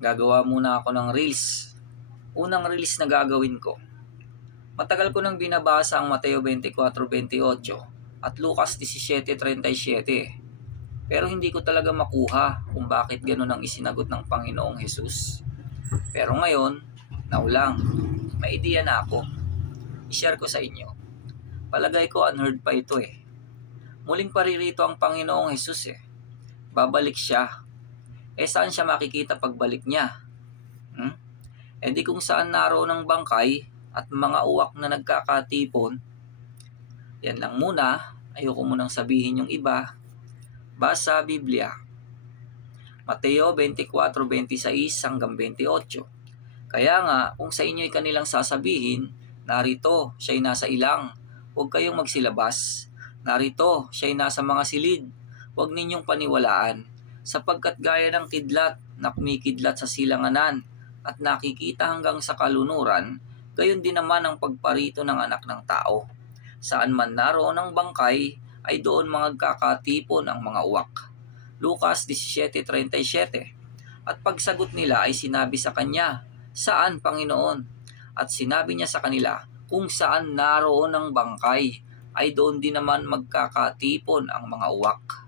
gagawa muna ako ng reels. Unang reels na gagawin ko. Matagal ko nang binabasa ang Mateo 24:28 at Lucas 17:37. Pero hindi ko talaga makuha kung bakit ganun ang isinagot ng Panginoong Jesus. Pero ngayon, naulang, may ideya na ako. I-share ko sa inyo. Palagay ko unheard pa ito eh. Muling paririto ang Panginoong Jesus eh. Babalik siya. Eh saan siya makikita pagbalik niya? Hmm? Eh di kung saan naroon ang bangkay at mga uwak na nagkakatipon. Yan lang muna. Ayoko munang sabihin yung iba. Basa Biblia. Mateo 24:26 hanggang 28. Kaya nga, kung sa inyo'y kanilang sasabihin, narito, siya'y nasa ilang, huwag kayong magsilabas. Narito, siya'y nasa mga silid, huwag ninyong paniwalaan, sapagkat gaya ng kidlat na kumikidlat sa silanganan at nakikita hanggang sa kalunuran, gayon din naman ang pagparito ng anak ng tao. Saan man naroon ang bangkay, ay doon mga kakatipon ang mga uwak. Lucas 17.37 At pagsagot nila ay sinabi sa kanya, Saan, Panginoon? At sinabi niya sa kanila, Kung saan naroon ang bangkay, ay doon din naman magkakatipon ang mga uwak.